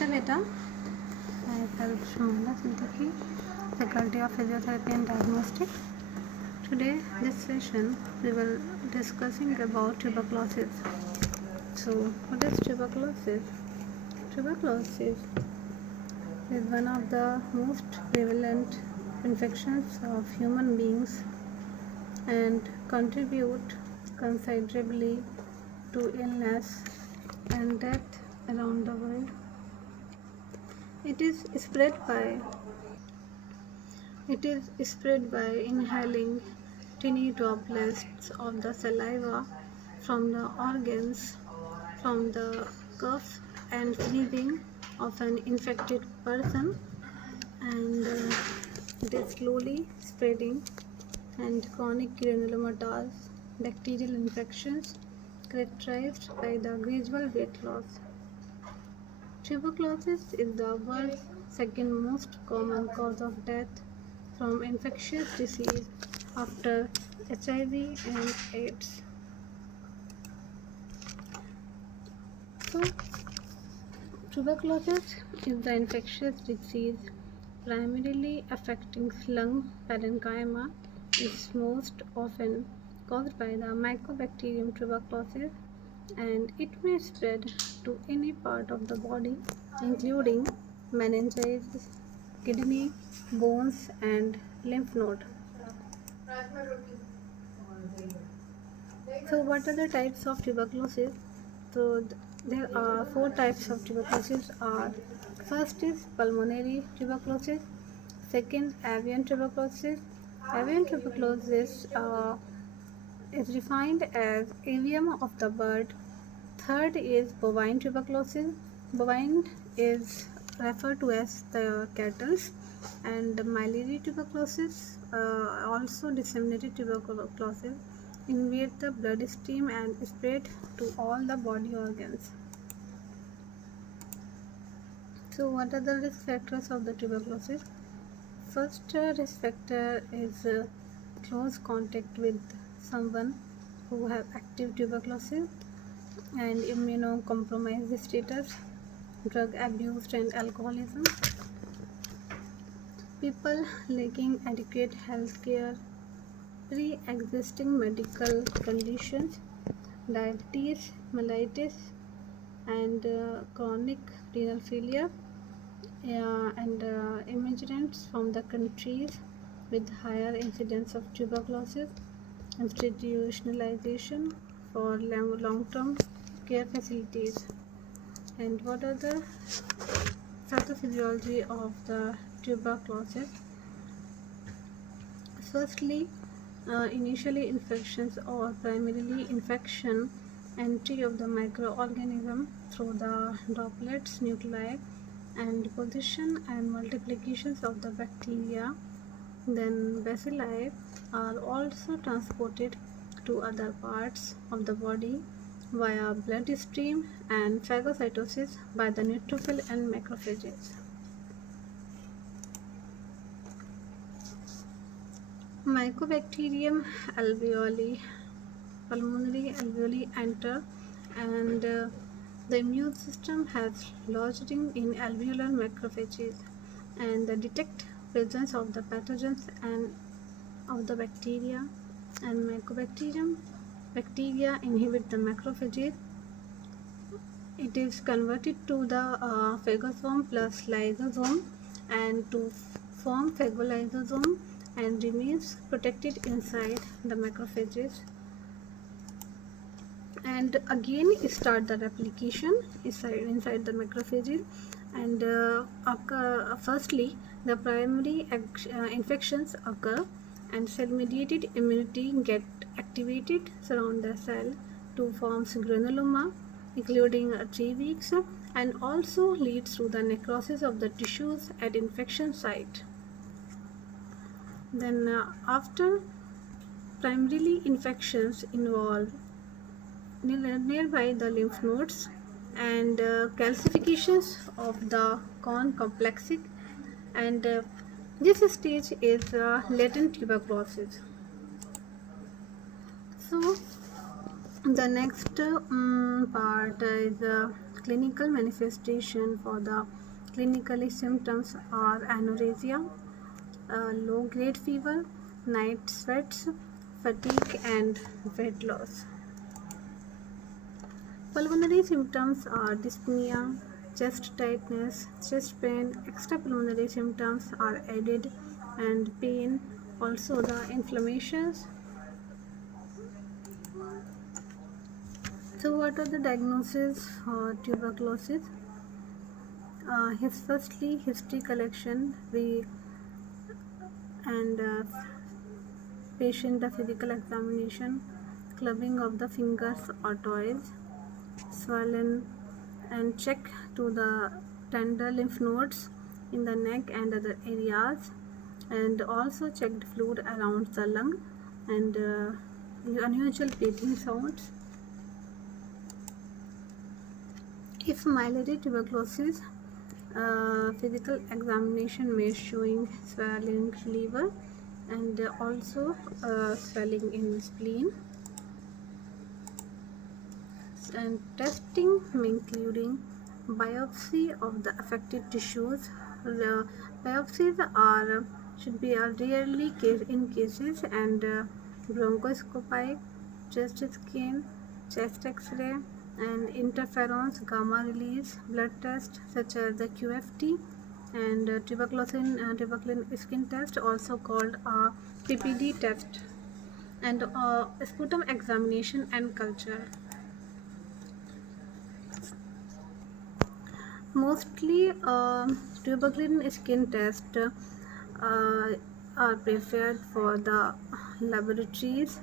Namaste beta. Myself Shumala Siddiqui, Faculty of Physiotherapy and Diagnostics. Today, this session, we will discussing about tuberculosis. So, what is tuberculosis? Tuberculosis is one of the most prevalent infections of human beings and contribute considerably to illness and death around the world. It is spread by inhaling tiny droplets of the saliva from the organs, from the cough and sneezing of an infected person, and it is slowly spreading, and chronic granulomatous bacterial infections characterized by the gradual weight loss. Tuberculosis is the world's second most common cause of death from infectious disease after HIV and AIDS. So, tuberculosis is the infectious disease primarily affecting lung parenchyma. Is most often caused by the Mycobacterium tuberculosis, and it may spread to any part of the body, including meninges, kidney, bones, and lymph node. So, what are the types of tuberculosis? So, there are four types of tuberculosis. First is pulmonary tuberculosis. Second, avian tuberculosis. Avian tuberculosis is defined as avium of the bird. Third is bovine tuberculosis. Bovine is referred to as the cattle. And miliary tuberculosis, also disseminated tuberculosis, invade the bloodstream and spread to all the body organs. So, what are the risk factors of the tuberculosis? First risk factor is close contact with someone who have active tuberculosis and immunocompromised status, drug abuse and alcoholism, people lacking adequate health care, pre-existing medical conditions, diabetes, mellitus, and chronic renal failure, and immigrants from the countries with higher incidence of tuberculosis, institutionalization for long-term care facilities. And what are the pathophysiology of the tuberculosis? Firstly, initially infections or primarily infection, entry of the microorganism through the droplets, nuclei, and position and multiplications of the bacteria. Then bacilli are also transported to other parts of the body via bloodstream and phagocytosis by the neutrophil and macrophages. Mycobacterium alveoli, pulmonary alveoli enter, and the immune system has lodged in alveolar macrophages and they detect presence of the pathogens and of the bacteria, and bacteria inhibit the macrophages. It is converted to the phagosome plus lysosome and to form phagolysosome and remains protected inside the macrophages, and again start the replication inside the macrophages. And firstly, the primary infections occur and cell-mediated immunity get activated surround the cell to form granuloma, including 3 weeks, and also leads to the necrosis of the tissues at infection site. Then after primarily infections involve nearby the lymph nodes and calcifications of the corn complex, and this stage is latent tuberculosis. So the next part is clinical manifestation for the clinically symptoms are anorexia, low-grade fever, night sweats, fatigue, and weight loss. Pulmonary symptoms are dyspnea, chest tightness, chest pain. Extrapulmonary symptoms are added and pain, also the inflammations. So what are the diagnoses for tuberculosis? Firstly, history collection, patient physical examination, clubbing of the fingers or toes, swollen, and check to the tender lymph nodes in the neck and other areas, and also checked fluid around the lung and unusual breathing sounds. If miliary tuberculosis, physical examination may showing swelling liver and also swelling in spleen, and testing including biopsy of the affected tissues. The biopsies should be rarely in cases, and bronchoscopy, chest scan, chest X-ray, and interferons gamma release blood test such as the QFT and tuberculin skin test, also called a PPD test, and sputum examination and culture. Mostly tuberculin skin test are preferred for the laboratories.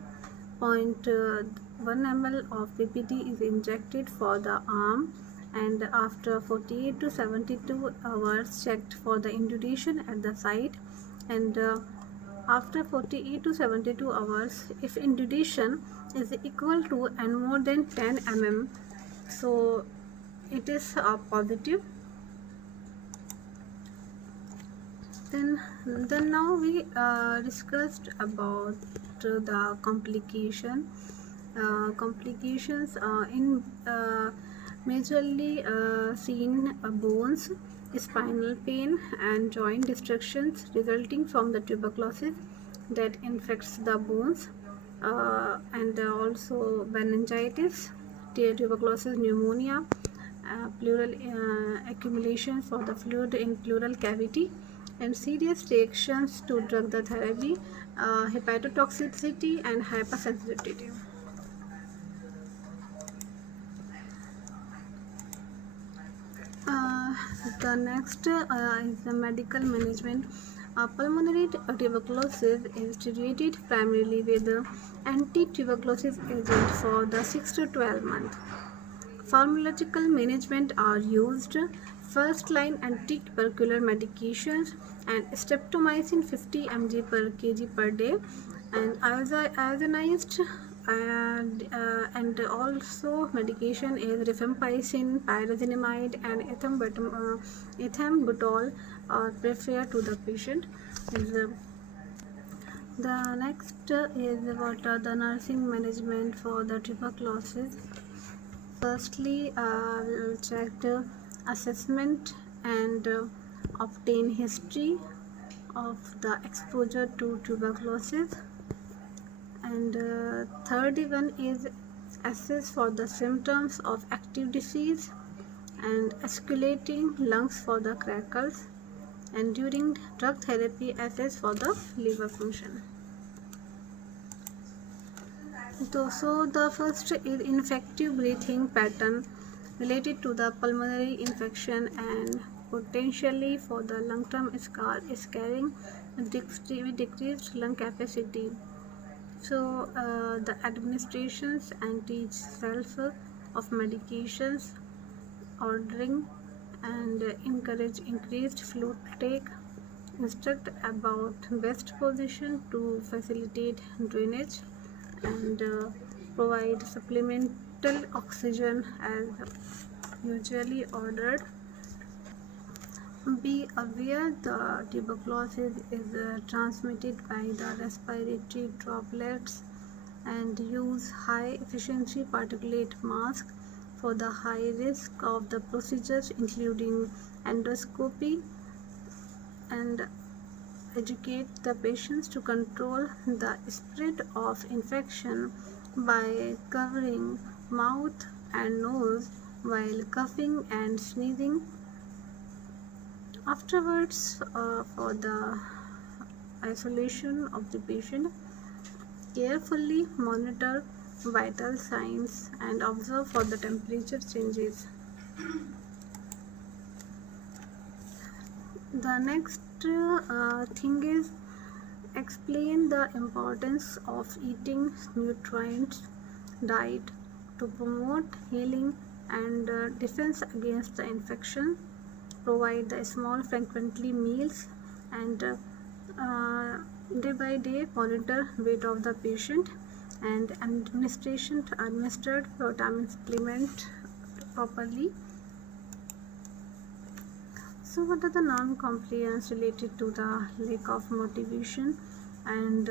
0.1 ml of PPD is injected for the arm, and after 48 to 72 hours checked for the induration at the site, and after 48 to 72 hours, if induration is equal to and more than 10 mm, so it is positive. Then now we discussed about the complications in majorly seen bones, spinal pain, and joint destructions resulting from the tuberculosis that infects the bones, and also meningitis, tuberculosis pneumonia, pleural accumulation for the fluid in pleural cavity, and serious reactions to drug therapy, hepatotoxicity, and hypersensitivity. The next is the medical management. Pulmonary tuberculosis is treated primarily with anti-tuberculosis agent for the 6 to 12 months. Pharmacological management are used: first-line anti-tubercular medications and streptomycin 50 mg per kg per day, and ionized, and also medication is rifampicin, pyrazinamide, and ethambutol are preferred to the patient. The next is what are the nursing management for the tuberculosis. Firstly, we'll check the assessment and obtain history of the exposure to tuberculosis, and third one is assess for the symptoms of active disease and escalating lungs for the crackles, and during drug therapy assess for the liver function. So the first is infective breathing pattern related to the pulmonary infection and potentially for the long-term scarring with decreased lung capacity. So the administrations and teach self of medications, ordering, and encourage increased fluid take, instruct about best position to facilitate drainage, and provide supplemental oxygen as usually ordered. Be aware the tuberculosis is transmitted by the respiratory droplets, and use high efficiency particulate mask for the high risk of the procedures including endoscopy, and educate the patients to control the spread of infection by covering mouth and nose while coughing and sneezing. Afterwards, for the isolation of the patient, carefully monitor vital signs and observe for the temperature changes. The next thing is explain the importance of eating nutrient diet to promote healing and defense against the infection. Provide the small frequently meals and day by day monitor weight of the patient and administered vitamin supplement properly. So what are the non-compliance related to the lack of motivation and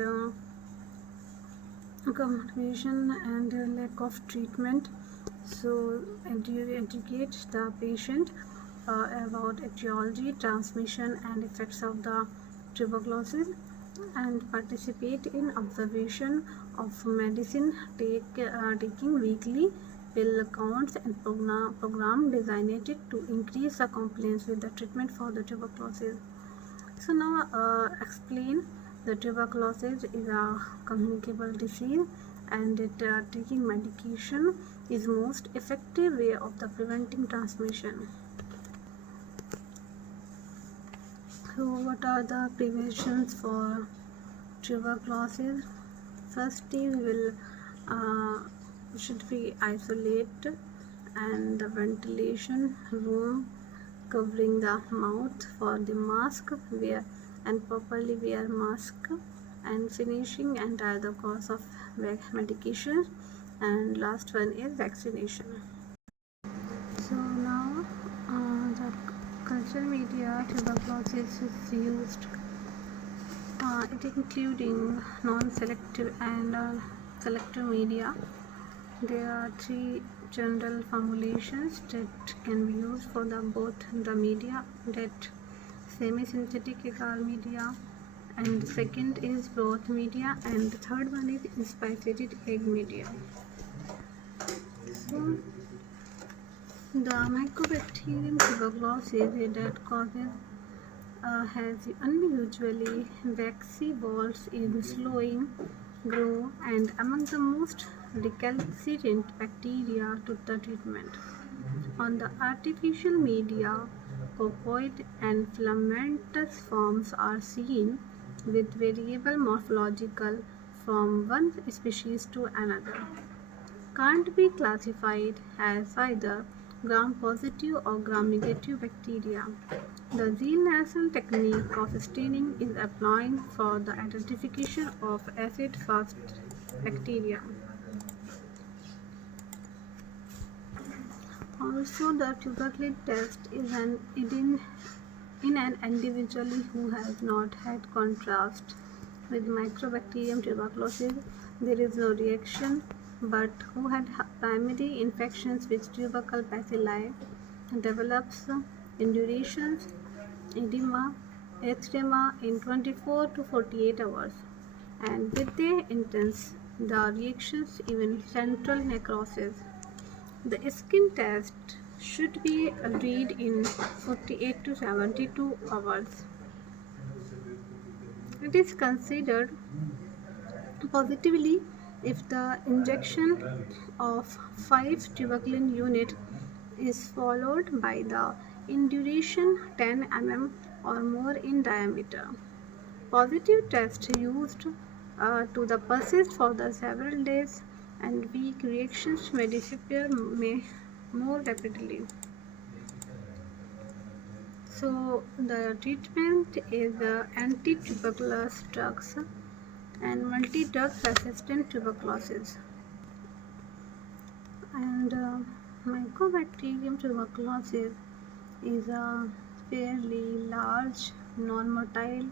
lack of treatment? So educate the patient about etiology, transmission and effects of the tuberculosis, and participate in observation of medicine, taking weekly pill counts and program designed to increase the compliance with the treatment for the tuberculosis. So now explain the tuberculosis is a communicable disease, and taking medication is most effective way of the preventing transmission. So what are the preventions for tuberculosis? Firstly, we should be isolate and the ventilation room, covering the mouth for the mask wear and properly wear mask, and finishing and the cause of medication, and last one is vaccination. So now the cultural media tuberculosis is used, it including non-selective and selective media. There are three general formulations that can be used for the both the media, that semi-synthetic agar media, and the second is broth media, and the third one is inspissated egg media. So the mycobacterium tuberculosis that causes has unusually waxy balls in slowing grow and among the most recalcitrant bacteria to the treatment. On the artificial media, cocoid and filamentous forms are seen with variable morphological from one species to another. Can't be classified as either gram-positive or gram-negative bacteria. The Z-nasal technique of staining is applied for the identification of acid-fast bacteria. Also, the tuberculin test is in an individual who has not had contrast with Mycobacterium tuberculosis. There is no reaction, but who had primary infections with tubercle bacilli develops indurations, edema, erythema in 24 to 48 hours, and with the intense the reactions even central necrosis. The skin test should be read in 48 to 72 hours. It is considered positively if the injection of 5 tuberculin unit is followed by the induration 10 mm or more in diameter. Positive test used to the persist for the several days, and weak reactions may disappear more rapidly. So the treatment is anti-tuberculous drugs and multi-drug resistant tuberculosis. And Mycobacterium tuberculosis is a fairly large non-motile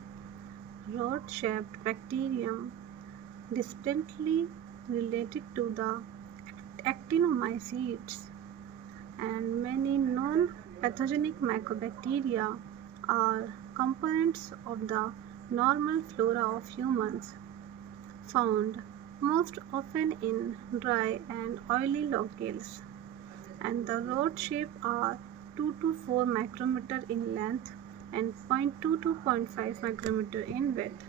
rod-shaped bacterium distantly related to the actinomycetes. and many non-pathogenic mycobacteria are components of the normal flora of humans, found most often in dry and oily locales, and the rod shape are 2 to 4 micrometer in length and 0.2 to 0.5 micrometer in width.